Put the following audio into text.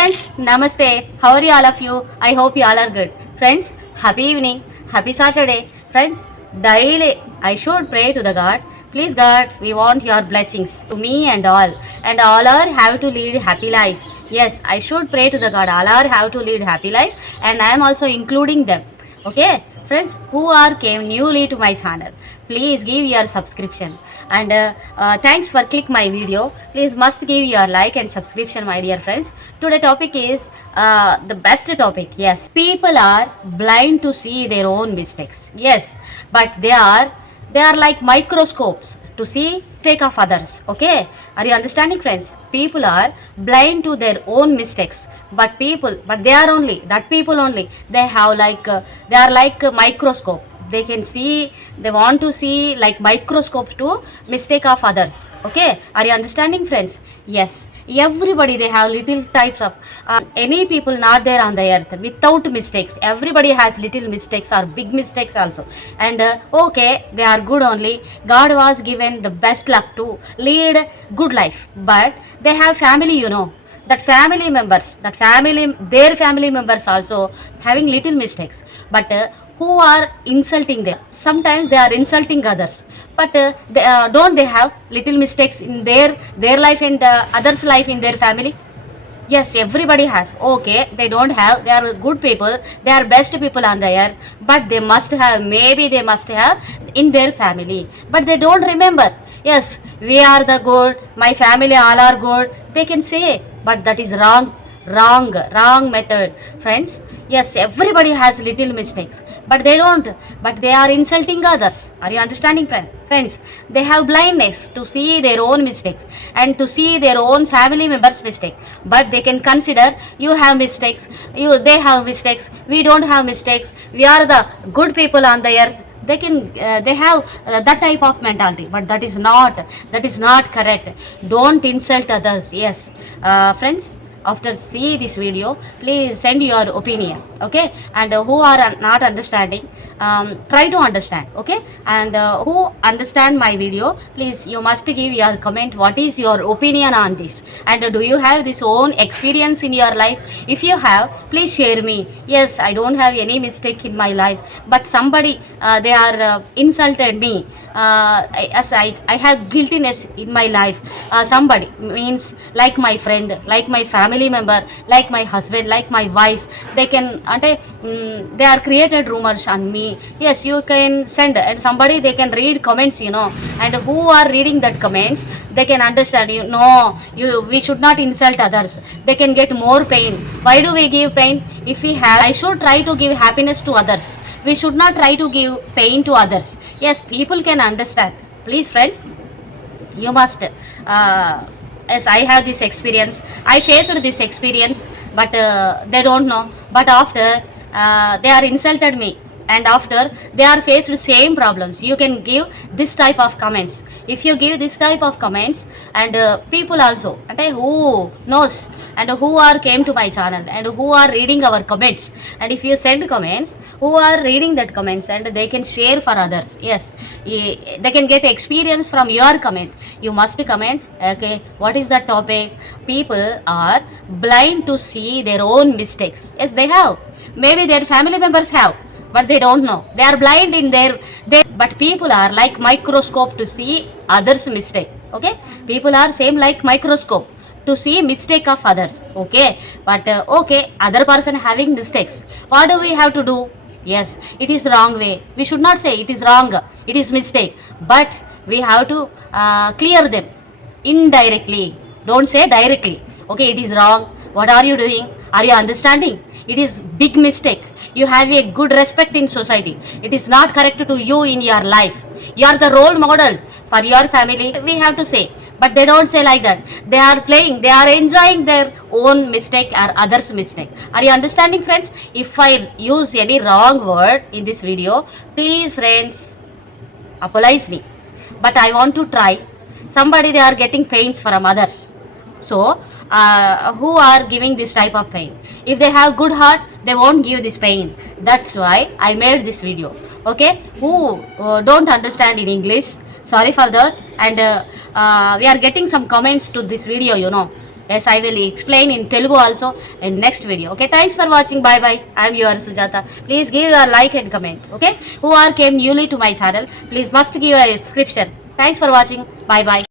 friends, namaste. How are you all of you? I hope you all are good. Friends, happy evening, happy Saturday. Friends, daily I should pray to the God. Please God, we want your blessings to me and all are have to lead happy life. Yes, I should pray to the God. All are have to lead happy life, and I am also including them. Okay, friends who are came newly to my channel, please give your subscription and thanks for click my video. Please must give your like and subscription, my dear friends. Today topic is the best topic. Yes, people are blind to see their own mistakes. Yes, but they are like microscopes to see mistake of others. Okay, are you understanding, friends? People are blind to their own mistakes, but they are only that people only, they have like they are like a microscope. They can see, they want to see like microscopes to mistake of others. Okay, are you understanding, friends? Yes, everybody they have little types of any people not there on the earth without mistakes. Everybody has little mistakes or big mistakes also, and okay, they are good only. God was given the best luck to lead good life, but they have family, that family members, their family members also having little mistakes, but who are insulting them. Sometimes they are insulting others, but don't they have little mistakes in their life and others life in their family? Yes, everybody has. Okay, they don't have, they are good people, they are best people on the earth, but they must have, maybe they must have in their family, but they don't remember. Yes, we are the good, my family all are good, they can say, but that is wrong method, friends. Yes, everybody has little mistakes, but they don't, but they are insulting others. Are you understanding, friends? They have blindness to see their own mistakes and to see their own family members mistake, but they can consider, you have mistakes, they have mistakes, we don't have mistakes, we are the good people on the earth. They can they have that type of mentality, but that is not correct. Don't insult others. Yes, friends, after see this video, please send your opinion. Okay, and who are not understanding, try to understand. Okay, and who understand my video, please you must give your comment, what is your opinion on this, and do you have this own experience in your life? If you have, please share me. Yes, I don't have any mistake in my life, but somebody they are insulted me, I have guiltiness in my life. Somebody means like my friend, like my family member, like my husband, like my wife, they can they are created rumors on me. Yes, you can send, and somebody they can read comments, and who are reading that comments, they can understand, we should not insult others, they can get more pain. Why do we give pain? If we have, I should try to give happiness to others, we should not try to give pain to others. Yes, people can understand. Please, friends, you must yes, I have this experience, I faced this experience, but they don't know. But after they are insulted me, and after they are faced same problems, you can give this type of comments. If you give this type of comments, and people also, and who knows, and who are came to my channel, and who are reading our comments, and if you send comments, who are reading that comments, and they can share for others. Yes, they can get experience from your comment. You must comment. Okay, what is the topic? People are blind to see their own mistakes. Yes, they have, maybe their family members have, but they don't know, they are blind in their but people are like microscope to see others mistake. Okay, people are same like microscope to see mistake of others. Okay, but okay, other person having mistakes, what do we have to do? Yes, it is wrong way, we should not say it is wrong, it is mistake, but we have to clear them indirectly. Don't say directly, okay, it is wrong, what are you doing, are you understanding? It is big mistake, you have a good respect in society, it is not correct to you in your life, you are the role model for your family, we have to say. But they don't say like that, they are playing, they are enjoying their own mistake or others mistake. Are you understanding, friends? If I use any wrong word in this video, please, friends, apologize me, but I want to try. Somebody they are getting pains from others, so who are giving this type of pain? If they have good heart, they won't give this pain. That's why I made this video. Okay, who don't understand in English, sorry for that. And we are getting some comments to this video, Yes, I will explain in Telugu also in next video. Okay, thanks for watching. Bye bye. I am your Sujata. Please give your like and comment. Okay, who are came newly to my channel, please must give a description. Thanks for watching. Bye bye.